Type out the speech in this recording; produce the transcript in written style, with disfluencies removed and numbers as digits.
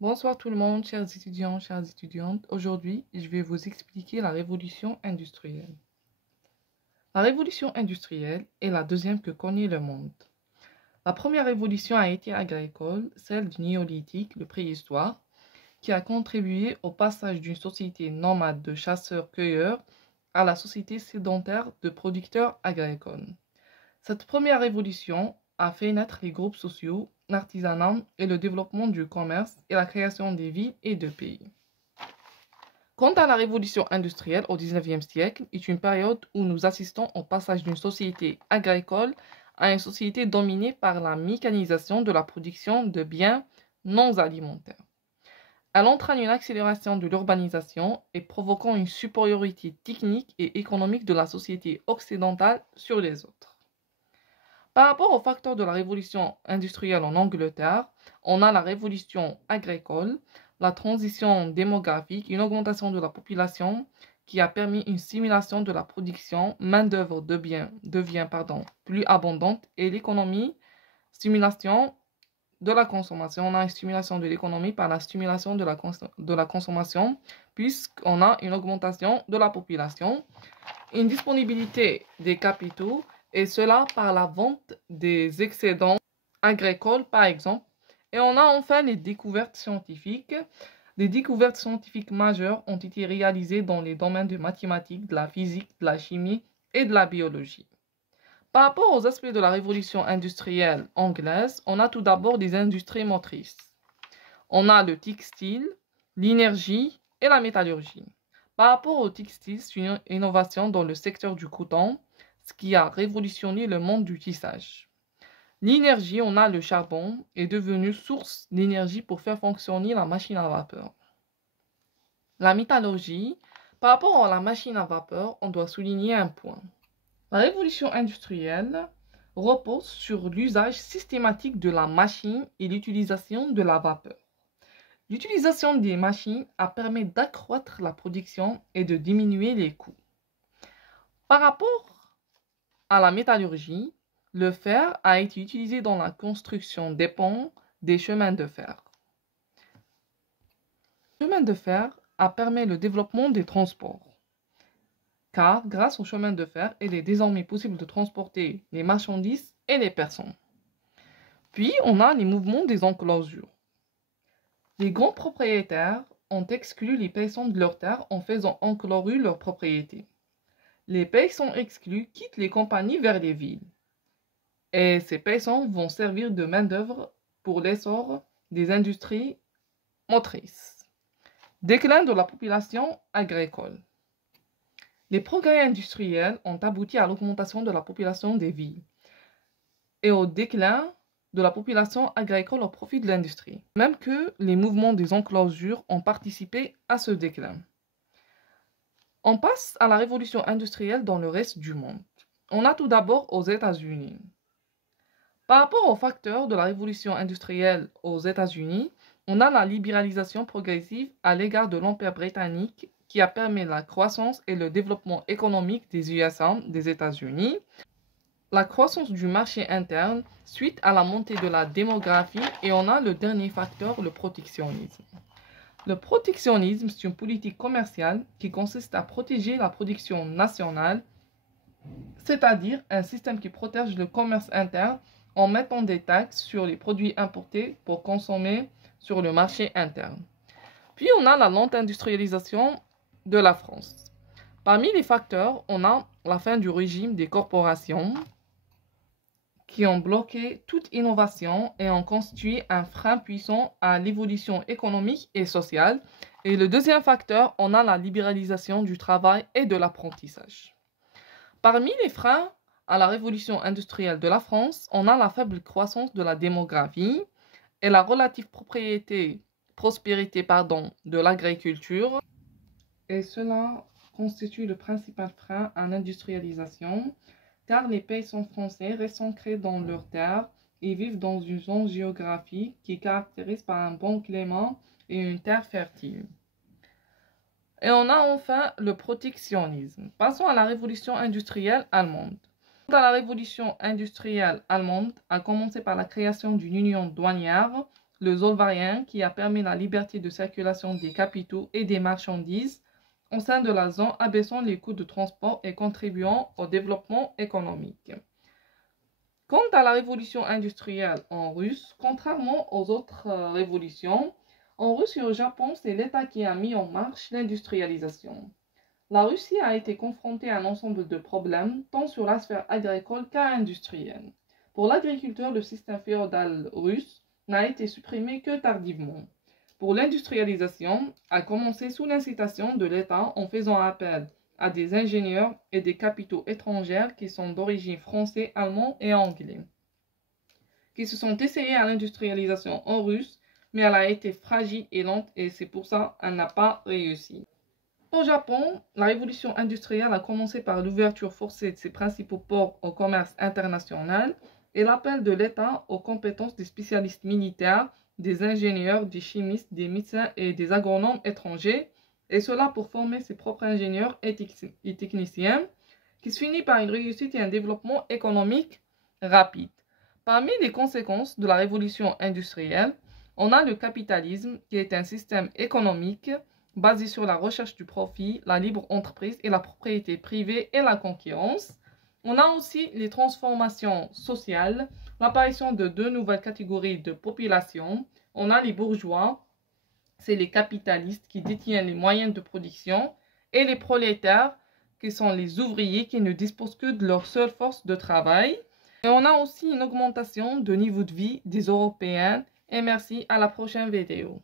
Bonsoir tout le monde, chers étudiants, chères étudiantes. Aujourd'hui, je vais vous expliquer la révolution industrielle. La révolution industrielle est la deuxième que connaît le monde. La première révolution a été agricole, celle du néolithique, le préhistoire, qui a contribué au passage d'une société nomade de chasseurs-cueilleurs à la société sédentaire de producteurs agricoles. Cette première révolution a fait naître les groupes sociaux, l'artisanat et le développement du commerce et la création des villes et de pays. Quant à la révolution industrielle au XIXe siècle, est une période où nous assistons au passage d'une société agricole à une société dominée par la mécanisation de la production de biens non alimentaires. Elle entraîne une accélération de l'urbanisation et provoquant une supériorité technique et économique de la société occidentale sur les autres. Par rapport aux facteurs de la révolution industrielle en Angleterre, on a la révolution agricole, la transition démographique, une augmentation de la population qui a permis une stimulation de la production, main-d'œuvre devient plus abondante et l'économie, stimulation de la consommation. On a une stimulation de l'économie par la stimulation de la consommation puisqu'on a une augmentation de la population, une disponibilité des capitaux et cela par la vente des excédents agricoles, par exemple. Et on a enfin les découvertes scientifiques. Les découvertes scientifiques majeures ont été réalisées dans les domaines de mathématiques, de la physique, de la chimie et de la biologie. Par rapport aux aspects de la révolution industrielle anglaise, on a tout d'abord des industries motrices. On a le textile, l'énergie et la métallurgie. Par rapport au textile, c'est une innovation dans le secteur du coton, ce qui a révolutionné le monde du tissage. L'énergie, on a le charbon, est devenu source d'énergie pour faire fonctionner la machine à vapeur. La métallurgie, par rapport à la machine à vapeur, on doit souligner un point. La révolution industrielle repose sur l'usage systématique de la machine et l'utilisation de la vapeur. L'utilisation des machines a permis d'accroître la production et de diminuer les coûts. Par rapport à la métallurgie, le fer a été utilisé dans la construction des ponts, des chemins de fer. Le chemin de fer a permis le développement des transports, car grâce au chemin de fer, il est désormais possible de transporter les marchandises et les personnes. Puis, on a les mouvements des enclosures. Les grands propriétaires ont exclu les paysans de leurs terres en faisant enclore leurs propriétés. Les paysans exclus quittent les campagnes vers les villes. Et ces paysans vont servir de main-d'œuvre pour l'essor des industries motrices. Déclin de la population agricole. Les progrès industriels ont abouti à l'augmentation de la population des villes et au déclin de la population agricole au profit de l'industrie, même que les mouvements des enclosures ont participé à ce déclin. On passe à la révolution industrielle dans le reste du monde. On a tout d'abord aux États-Unis. Par rapport aux facteurs de la révolution industrielle aux États-Unis, on a la libéralisation progressive à l'égard de l'Empire britannique qui a permis la croissance et le développement économique des USA, des États-Unis, la croissance du marché interne suite à la montée de la démographie et on a le dernier facteur, le protectionnisme. Le protectionnisme, c'est une politique commerciale qui consiste à protéger la production nationale, c'est-à-dire un système qui protège le commerce interne en mettant des taxes sur les produits importés pour consommer sur le marché interne. Puis on a la lente industrialisation de la France. Parmi les facteurs, on a la fin du régime des corporations qui ont bloqué toute innovation et ont constitué un frein puissant à l'évolution économique et sociale. Et le deuxième facteur, on a la libéralisation du travail et de l'apprentissage. Parmi les freins à la révolution industrielle de la France, on a la faible croissance de la démographie et la relative prospérité de l'agriculture. Et cela constitue le principal frein à l'industrialisation, car les paysans français restent ancrés dans leurs terres et vivent dans une zone géographique qui est caractérisée par un bon climat et une terre fertile. Et on a enfin le protectionnisme. Passons à la révolution industrielle allemande. La révolution industrielle allemande a commencé par la création d'une union douanière le Zollverein, qui a permis la liberté de circulation des capitaux et des marchandises au sein de la zone, abaissant les coûts de transport et contribuant au développement économique. Quant à la révolution industrielle en Russie, contrairement aux autres révolutions, en Russie et au Japon, c'est l'État qui a mis en marche l'industrialisation. La Russie a été confrontée à un ensemble de problèmes, tant sur la sphère agricole qu'industrielle. Pour l'agriculteur, le système féodal russe n'a été supprimé que tardivement. Pour l'industrialisation, a commencé sous l'incitation de l'État en faisant appel à des ingénieurs et des capitaux étrangers qui sont d'origine français, allemand et anglais, qui se sont essayés à l'industrialisation en russe, mais elle a été fragile et lente et c'est pour ça qu'elle n'a pas réussi. Au Japon, la révolution industrielle a commencé par l'ouverture forcée de ses principaux ports au commerce international et l'appel de l'État aux compétences des spécialistes militaires, des ingénieurs, des chimistes, des médecins et des agronomes étrangers, et cela pour former ses propres ingénieurs et techniciens, qui se finit par une réussite et un développement économique rapide. Parmi les conséquences de la révolution industrielle, on a le capitalisme, qui est un système économique basé sur la recherche du profit, la libre entreprise et la propriété privée et la concurrence. On a aussi les transformations sociales, l'apparition de deux nouvelles catégories de population. On a les bourgeois, c'est les capitalistes qui détiennent les moyens de production, et les prolétaires, qui sont les ouvriers qui ne disposent que de leur seule force de travail. Et on a aussi une augmentation de niveau de vie des Européens. Et merci, à la prochaine vidéo.